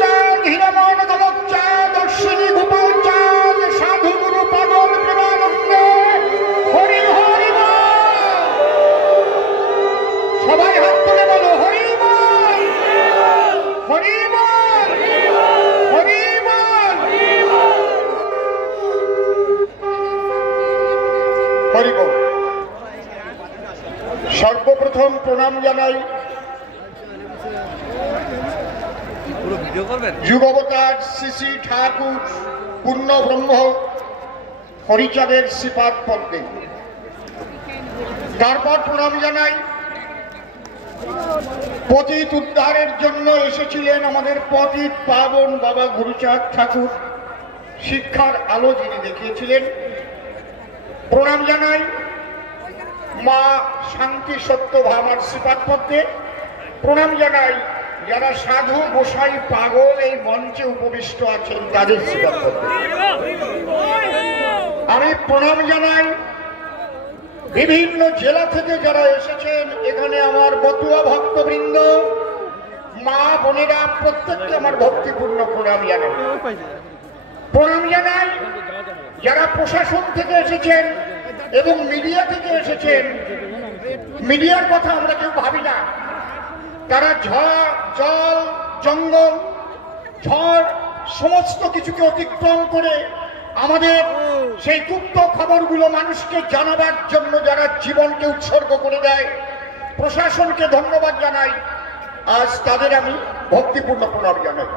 চাঁদ হীরামন কনক চাঁদ অশ্বিনী গোপাল চাঁদ সাধু গুরু পাগল প্রেমানন্দে হরি হরি বল। সবাই হাত তুলে বলো হরি বল, হরি বল, হরি বল, হরি বল। সর্বপ্রথম প্রণাম জানাই যুগবতার শ্রী শ্রী ঠাকুর পূর্ণ ব্রহ্ম হরিচাঁদের শ্রীপাদ পদ্মে। তারপর প্রণাম জানাই পতিত উদ্ধারের জন্য এসেছিলেন আমাদের পতিত পাবন বাবা গুরুচাঁদ ঠাকুর, শিক্ষার আলো যিনি দেখিয়েছিলেন। প্রণাম জানাই মা শান্তি সত্য ভামার শ্রীপাদ পদ্মে। প্রণাম জানাই যারা সাধু গোসাই পাগল এই মঞ্চে উপবিষ্ট আছেন তাদের শ্রীপাদ পদ্মে। আমি প্রণাম জানাই বিভিন্ন জেলা থেকে যারা এসেছেন এখানে, আমার বতুয়া ভক্তবৃন্দ, মা বোনেরা, প্রত্যেককে আমার ভক্তিপূর্ণ প্রণাম জানাই। প্রণাম জানাই যারা প্রশাসন থেকে এসেছেন এবং মিডিয়া থেকে এসেছেন। মিডিয়ার কথা আমরা কেউ ভাবি না, তারা ঝড়, জল, জঙ্গল, ঝড় সমস্ত কিছুকে অতিক্রম করে আমাদের সেই গুপ্ত খবরগুলো মানুষকে জানাবার জন্য যারা জীবনকে উৎসর্গ করে দেয়, প্রশাসনকে ধন্যবাদ জানাই। আজ তাদের আমি ভক্তিপূর্ণ প্রণাম জানাই।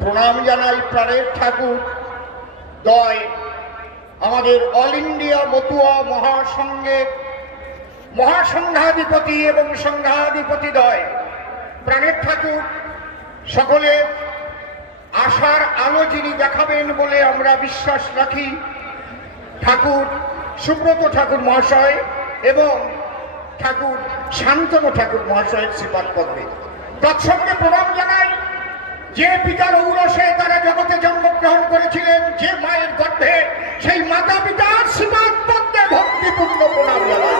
প্রণাম জানাই প্রাণের ঠাকুর দয়, আমাদের অল ইন্ডিয়া মতুয়া মহাসংঘের মহাসংঘাধিপতি এবং সংঘাধিপতি দয় প্রাণের ঠাকুর। সকলে আশার আলো যিনি দেখাবেন বলে আমরা বিশ্বাস রাখি, ঠাকুর সুব্রত ঠাকুর মহাশয় এবং ঠাকুর শান্তনু ঠাকুর মহাশয়ের শ্রীপাদ পদ্মে। তৎসঙ্গে প্রণাম জানাই যে পিতার ঔরসে তারা জগতে জন্মগ্রহণ করেছিলেন, যে মায়ের গর্ভে, সেই মাতা পিতার শ্রীপাদ পদ্মে ভক্তিপূর্ণ প্রণাম জানাই।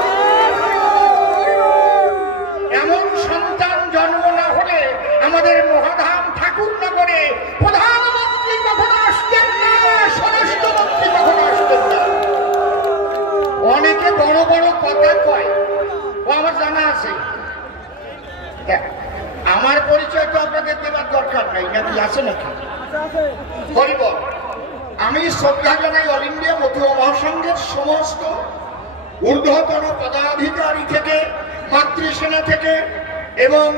এমন সন্তান জন্ম না হলে আমাদের মহাধাম ঠাকুরনগরে প্রধানমন্ত্রী কখনো আসতেন না, স্বরাষ্ট্রমন্ত্রী কখনো আসতেন না। অনেকে বড় বড় কথা কয়, ও আমার জানা আছে। আমার পরিচয় তো আপনাদের দেবার দরকার নাই, নাকি আছে নাকি? বলিব আমি শ্রদ্ধা জানাই অল ইন্ডিয়া মতুয়া মহাসংঘের সমস্ত ঊর্ধ্বতন পদাধিকারী থেকে, মাতৃসেনা থেকে এবং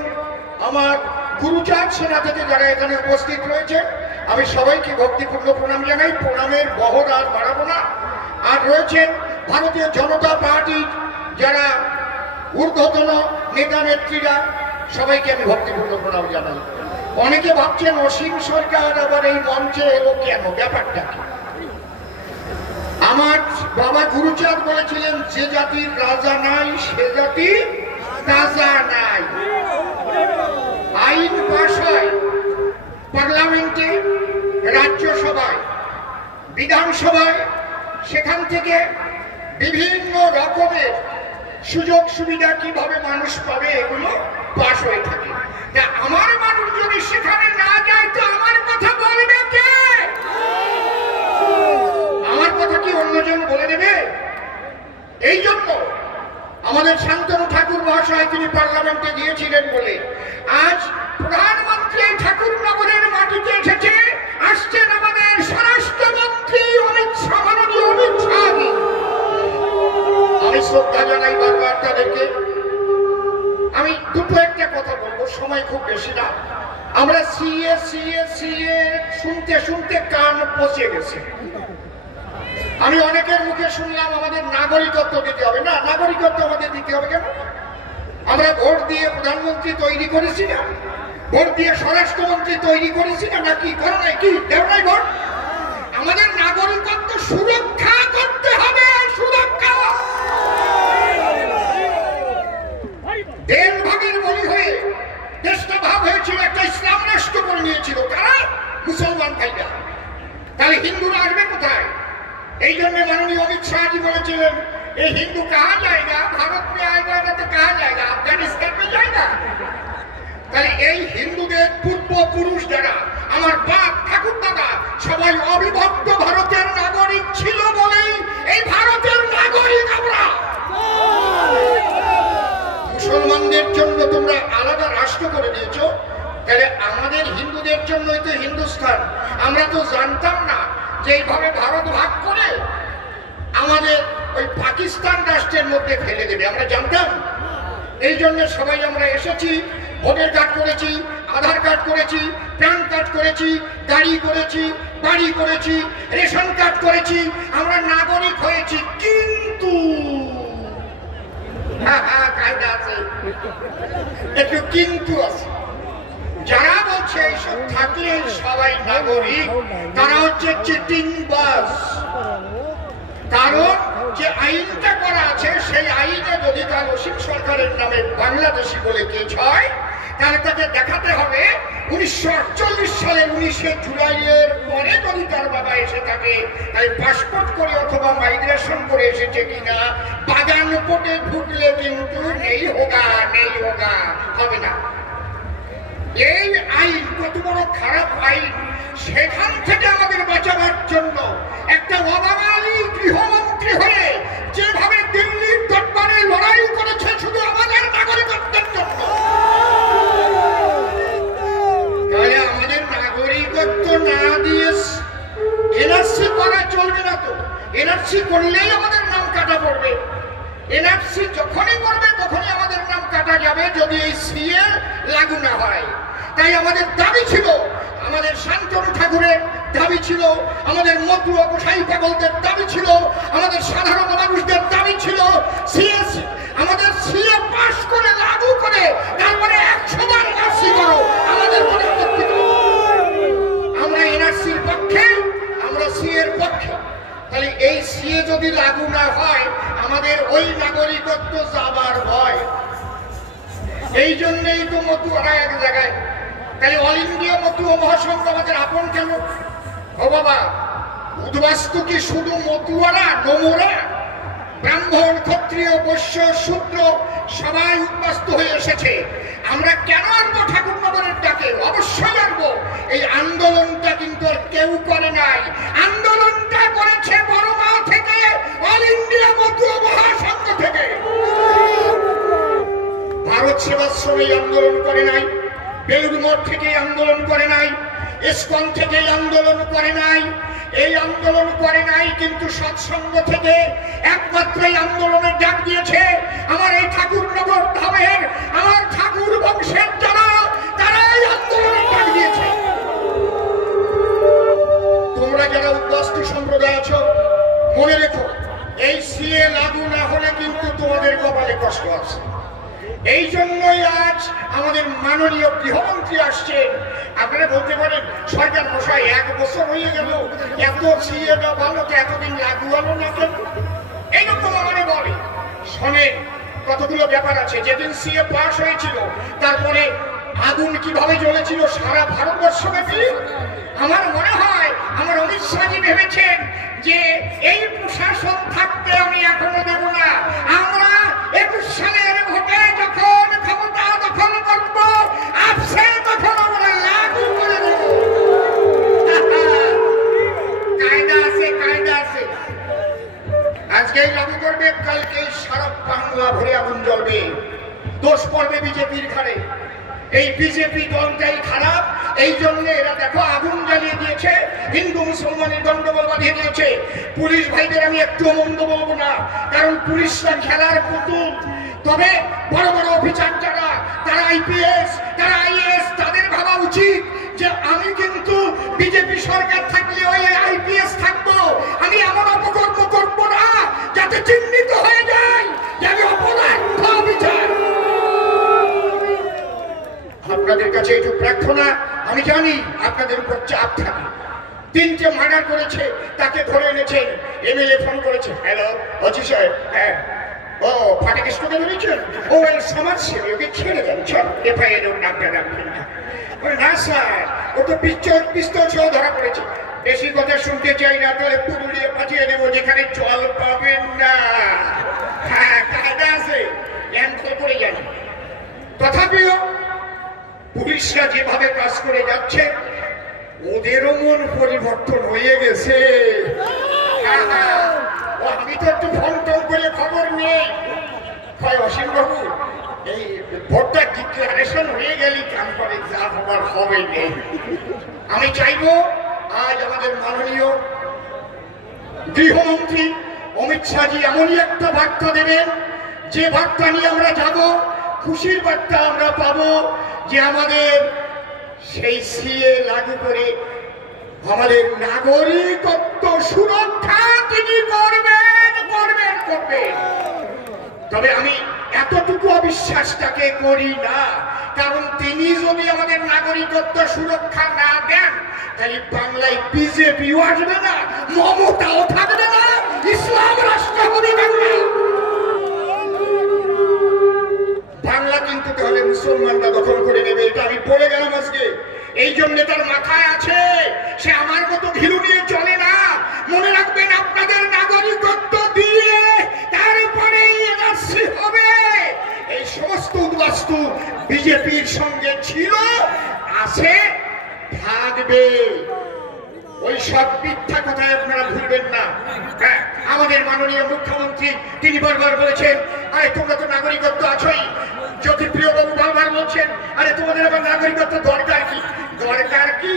আমার গুরুচাঁদ সেনা থেকে যারা এখানে উপস্থিত রয়েছেন, আমি সবাইকে ভক্তিপূর্ণ প্রণাম জানাই। প্রণামের বহর আর বাড়াবো না। আর রয়েছেন ভারতীয় জনতা পার্টির যারা ঊর্ধ্বতন নেতা নেত্রীরা, সবাইকে আমি ভক্তিপূর্ণ প্রণাম জানাই। অনেকে ভাবছেন অসীম সরকার আবার এই মঞ্চে এলো কেন, ব্যাপারটা কি? আমার বাবা গুরুচাঁদ বলেছিলেন, যে জাতির রাজা নাই সে জাতি রাজা নাই। আইন পাশ হয় পার্লামেন্টে, রাজ্যসভায়, বিধানসভায়, সেখান থেকে বিভিন্ন রকমের সুযোগ সুবিধা কিভাবে মানুষ পাবে এগুলো পাশ হয়ে থাকে। আমার মানুষ যদি সেখানে না যায় তো আমার কথা বলবে কে? আমার কথা কি অন্যজন বলে দেবে? এই জন্য আমাদের শান্তনু ঠাকুর মহাশয় তিনি পার্লামেন্টে গিয়েছিলেন বলে আজ প্রধানমন্ত্রী ঠাকুরনগরের মাটিতে এসেছে। আসছেন আমাদের স্বরাষ্ট্রমন্ত্রী অমিত শাহ, মাননীয় অমিত শাহ। আমি শ্রদ্ধা জানাই বারবার তাদেরকে। আমি দুটো একটা কথা বলবো, সময় খুব বেশি না। আমরা সিএ সিএ সিএ শুনতে শুনতে কান পচে গেছে। আমি অনেকের মুখে শুনলাম আমাদের নাগরিকত্ব দিতে হবে। না, নাগরিকত্ব আমাদের দিতে হবে কেন? আমরা ভোট দিয়ে প্রধানমন্ত্রী তৈরি করেছি না, ভোট দিয়ে স্বরাষ্ট্রমন্ত্রী তৈরি করেছি না, নাকি করো নাই? কি দেও নাই ভোট? আমাদের নাগরিকত্ব সুরক্ষা করতে হবে। সুরক্ষা দেড় ভাগের বলি হয়ে দেশটা ভাগ হয়েছিল, একটা ইসলাম রাষ্ট্র করে নিয়েছিল কারা? মুসলমান ভাইরা। তাহলে হিন্দুরা আসবে কোথায়? এই জন্য মাননীয় অমিত শাহজি বলেছিলেন, ये हिंदू कहाँ जाएगा? भारत में आएगा ना तो कहाँ जाएगा? अफगानिस्तान में जाएगा। তাহলে এই হিন্দুদের পূর্বপুরুষ যারা আমার বাপ ঠাকুর দাদা সবাই অবিভক্ত ভারতের নাগরিক ছিল বলেই এই ভারতের নাগরিক আমরা। মুসলমানদের জন্য তোমরা আলাদা রাষ্ট্র করে দিয়েছ, তাহলে আমাদের হিন্দুদের জন্যই তো হিন্দুস্তান। আমরা তো জানতাম না যে এইভাবে ভারত ভাগ করে আমাদের ওই পাকিস্তান রাষ্ট্রের মধ্যে ফেলে দেবে, আমরা জানতাম। এই জন্য সবাই আমরা এসেছি, ভোটার কার্ড করেছি, আধার কার্ড করেছি, প্যান কার্ড করেছি, গাড়ি করেছি, বাড়ি করেছি, রেশন কার্ড করেছি, আমরা নাগরিক হয়েছি। কিন্তু একটু কিন্তু আছে, যারা বলছে এইসব থাকলে সবাই নাগরিক তারা হচ্ছে চিটিং বাস। কারণ যে আইনটা করা আছে সেই আইনে যদি তার অসীম সরকারের নামে বাংলাদেশি বলে কেস হয় তাহলে তাকে দেখাতে হবে 1948 সালের 19শে জুলাইয়ের পরে যদি তার বাবা এসে থাকে তাই পাসপোর্ট করে অথবা মাইগ্রেশন করে এসেছে কিনা, বাগান কোটে ঢুকলে কিন্তু নেই হোগা হবে না। এই আইন কত বড় খারাপ আইন, সেখান থেকে আমাদের বাঁচাবার জন্য একটা অবাঙালি গৃহমন্ত্রী হয়ে যেভাবে দিল্লির দরবারে লড়াই করেছে শুধু আমাদের নাগরিকত্বের জন্য, তাহলে আমাদের নাগরিকত্ব না দিয়ে এনআরসি করা চলবে না। তো এনআরসি করলেই আমাদের নাম কাটা পড়বে, এনআরসি যখনই করবে তখনই আমাদের নাম কাটা যাবে যদি এই সিএ লাগু না হয়। তাই আমাদের দাবি ছিল, আমাদের শান্তনু ঠাকুরের দাবি ছিল, আমাদের মতুয়া গোসাই পাগলদের দাবি ছিল, আমাদের সাধারণ মানুষদের দাবি ছিল আমাদের সিএ পাস করে লাগু করে তারপরে 100 বার এনআরসি করো, আমাদের কোনো আপত্তি নেই। আমরা এনআরসির পক্ষে, আমরা সিএর পক্ষে। তাহলে এই সিএ যদি লাগু না হয় আমাদের ওই নাগরিকত্ব যাবার ভয়। এই জন্যই তো মতুয়ারা এক জায়গায়। তাহলে অল ইন্ডিয়া মতুয়া মহাসংঘ আমাদের আপন কেন? ও বাবা, উদ্বাস্তু কি শুধু মতুয়ারা, নোমরা? ব্রাহ্মণ, ক্ষত্রিয়, বৈশ্য, শূদ্র সবাই উদ্বাস্তু হয়ে এসেছে। আমরা কেন আনবো ঠাকুরনগরের ডাকে? অবশ্যই আনবো। এই আন্দোলনটা কিন্তু আর কেউ করে নাই, আন্দোলনটা করেছে বড়মা থেকে, অল ইন্ডিয়া মতুয়া মহাসংঘ থেকে। ভারত সেবাশ্রম এই আন্দোলন করে নাই, বেলুড় মঠ থেকে আন্দোলন করে নাই, ইসকন থেকে আন্দোলন করে নাই, এই আন্দোলন করে নাই। কিন্তু সৎসঙ্গ থেকে একমাত্র এই আন্দোলনের ডাক দিয়েছে আমার এই ঠাকুরনগর ধামের, আমার ঠাকুর বংশের যারা, তারা এই আন্দোলনের ডাক দিয়েছে। তোমরা যারা উদ্বাস্তু সম্প্রদায় আছো মনে রেখো, এই সিএ লাগু না হলে কিন্তু তোমাদের কপালে কষ্ট আছে। এই জন্যই আজ আমাদের মাননীয় গৃহমন্ত্রী আসছেন। আপনারা বলতে পারেন সরকার মশাই 1 বছর হয়ে গেল, এত সিএ ভালো তো এতদিন লাগু হলো না কেন? এইরকম আমারে বলে। শোনেন, কতগুলো ব্যাপার আছে। যেদিন সিএ পাস হয়েছিল তারপরে আগুন কিভাবে জ্বলেছিল সারা ভারতবর্ষব্যাপী। আমার মনে হয় আমার অমিত শাহজি ভেবেছেন যে এই প্রশাসন থাকতে আমি এখনো দেব না, আমরা 21 সালের ভোটে যখন ক্ষমতা দখল করব আপসে তখন আমরা লাগু করে দেব। কায়দা আছে, কায়দা আছে। আজকেই লাগু করবে, কালকে সারা বাংলা ভরে আগুন জ্বলবে। দোষ পড়বে বিজেপির ঘাড়ে। এই বিজেপি দলটাই খারাপ, এই জন্য এরা দেখো আগুন জ্বালিয়ে দিয়েছে, হিন্দু মুসলমানের গন্ডগোল বাঁধিয়ে দিয়েছে। পুলিশ ভাইদের আমি একটু মন্দ বলবো না, কারণ পুলিশরা খেলার পুতুল। তবে বড় বড় অফিসার যারা, তারা আইপিএস, তারা আইএএস, তাদের ভাবা উচিত যে আমি কিন্তু বিজেপি সরকার থাকলে ওই আইপিএস থাকবো, আমি এমন অপকর্ম করবো না যাতে চিহ্নিত হয়ে যায় যে আমি অপরাধ বিচার। আপনাদের কাছে একটু প্রার্থনা, আমি জানি আপনাদের উপর চাপ থাকে। 3টে মার্ডার করেছে, তাকে ধরে এনেছেন, এমএলএ ফোন করেছে, হ্যালো অজি সাহেব, হ্যাঁ ও ফাটাকে স্টোকে ধরেছেন, ও এই সমাজসেবী, ওকে ছেড়ে দেন, চল এফআইআর ওর নামটা রাখবেন না। না স্যার, ও তো পিস্তল সহ ধরা পড়েছে। বেশি কথা শুনতে চাই না, তাহলে পুরুলিয়ে পাঠিয়ে দেবো যেখানে জল পাবেন না। হ্যাঁ, কায়দা আছে, জ্ঞান করে জানি। তথাপিও পুলিশরা যেভাবে কাজ করে যাচ্ছে ওদেরও মন পরিবর্তন হয়ে গেছে। আমি তো একটু ফোন টোন করে খবর নেই। অসীম বাবু, এই ভোটটা ডিক্লারেশন হয়ে গেলি কাম করে, যা হবার হবে নেই। আমি চাইবো আজ আমাদের মাননীয় গৃহমন্ত্রী অমিত শাহজি এমনই একটা বার্তা দেবেন, যে বার্তা নিয়ে আমরা যাব, খুশির বার্তা আমরা পাবো, যে আমাদের সেই সিএ লাগু করে আমাদের নাগরিকত্ব সুরক্ষা তিনি করবেন করবেন করবেন। তবে আমি এতটুকু অবিশ্বাসটাকে করি না, কারণ তিনি যদি আমাদের নাগরিকত্ব সুরক্ষা না দেন তাহলে বাংলায় বিজেপিও আসবে না, মমতাও থাকবে না, ইসলাম রাষ্ট্র হবে বাংলা। বাংলা কিন্তু তাহলে মুসলমানরা দখল করে নেবে, এটা আমি পড়ে গেলাম আজকে। এই জন্য তার মাথায় আছে, সে আমার মতো ঘিলু নিয়ে চলে না। মনে রাখবেন, আপনাদের নাগরিকত্ব দিয়ে তারপরে এনআরসি হবে। এই সমস্ত উদ্বাস্তু বিজেপির সঙ্গে ছিল, আছে, থাকবে। ওই সব মিথ্যা কথায় আপনারা ভুলবেন না। আমাদের মাননীয় মুখ্যমন্ত্রী তিনি বারবার বলেছেন, আরে তোমরা তো নাগরিকত্ব আছোই। জ্যোতিপ্রিয় বাবু বারবার বলছেন, আরে তোমাদের আবার নাগরিকত্ব দরকার কি? দরকার কি?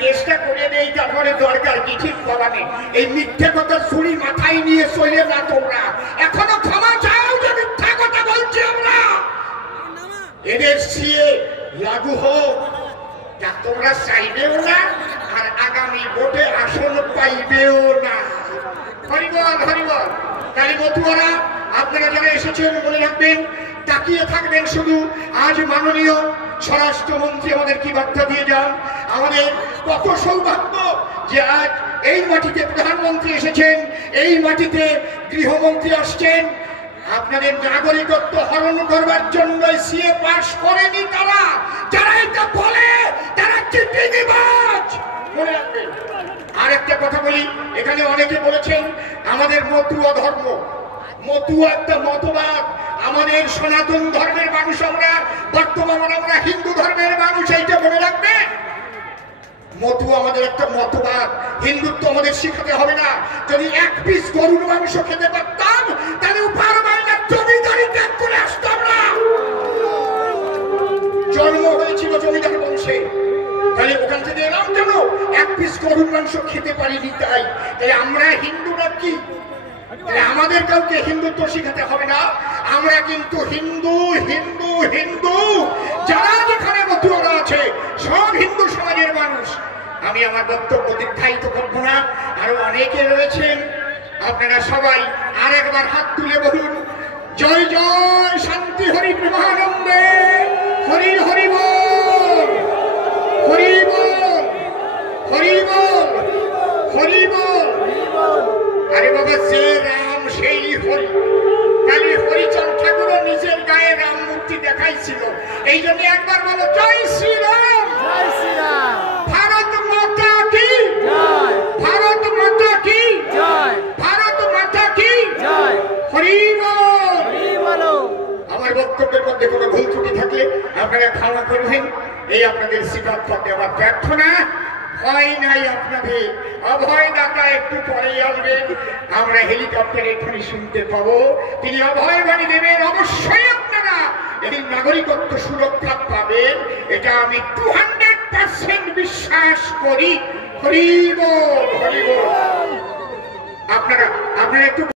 কেসটা করে নেই, তারপরে দরকার কি? ঠিক বলা নেই। এই মিথ্যা কথা ছুরি মাথায় নিয়ে চলে না তোমরা। এখনো ক্ষমা চাও যে মিথ্যা কথা বলছি আমরা। এদের সিএ লাগু হোক, তা তোমরা চাইবেও না, আর আগামী ভোটে আসন পাইবেও না। হরিবল হরিবল। তাই মতুয়ারা, আপনারা যারা এসেছেন মনে রাখবেন, তাকিয়ে থাকবেন শুধু আজ মাননীয় স্বরাষ্ট্রমন্ত্রী আমাদের কি বার্তা দিয়ে যান। আমাদের কত সৌভাগ্য যে আজ এই মাটিতে প্রধানমন্ত্রী এসেছেন, এই মাটিতে গৃহমন্ত্রী আসছেন। আপনাদের নাগরিকত্ব হরণ করবার জন্য সিএ পাস করেনি তারা। যারা এটা বলে তারা চিঠ্যিবাজ। মনে রাখবেন। আর একটা কথা বলি, এখানে অনেকে বলেছেন আমাদের মতুয়া ধর্ম, মতুয়া একটা মতবাদ। আমাদের সনাতন ধর্মের মানুষ আমরা, বর্তমানে আমরা হিন্দু ধর্মের মানুষ, এইটা মনে রাখবেন। মতুয়া আমাদের একটা মতবাদ, হিন্দুত্ব আমাদের শিখাতে হবে না। যদি এক পিস গরুর মাংস খেতে পারতাম তাহলে উপার বাংলার জমিদারি ত্যাগ করে আসতাম না। জন্ম হয়েছিল জমিদার বংশে, তাহলে ওখান থেকে এলাম কেন? এক পিস গরুর মাংস খেতে পারিনি তাই। তাহলে আমরা হিন্দু নাকি? আমাদের কাউকে হিন্দুত্ব শিখাতে হবে না। আমরা কিন্তু হিন্দু হিন্দু হিন্দু। যারা যেখানে মতুয়ারা আছে সব হিন্দু সমাজের মানুষ। আমি আমার বক্তব্য দীর্ঘায়িত করবো না, আরো অনেকে রয়েছেন। আপনারা সবাই আরেকবার হাত তুলে বলুন, জয় জয় শান্তি হরি প্রেমানন্দে, হরি হরি বল, হরি বল, হরি বল, হরি বল। আরে বাবা, যে রাম সেই হরি। কালী হরিচন্দ ঠাকুর নিজের গায়ে রাম মূর্তি দেখাইছিল। এই জন্য একবার বলো, জয় শ্রীরাম, জয় শ্রীরাম, ভারত মাতা কি জয়, ভারত মাতা কি জয়, ভারত মাতা কি জয়, হরি বল, হরি বলো। আমার বক্তব্যের মধ্যে কোনো ভুল ত্রুটি থাকলে আপনারা ক্ষমা করবেন। এই আপনাদের শ্রীপাদ পথে আমার প্রার্থনা। ভয় নাই আপনাদের, অভয় দাতা একটু পরে আসবেন। আমরা হেলিকপ্টারে এখানে শুনতে পাবো, তিনি অভয় বাণী দেবেন। অবশ্যই আপনারা এদিন নাগরিকত্ব সুরক্ষা পাবেন, এটা আমি 200% বিশ্বাস করি। হরি বল, হরি বল। আপনারা একটু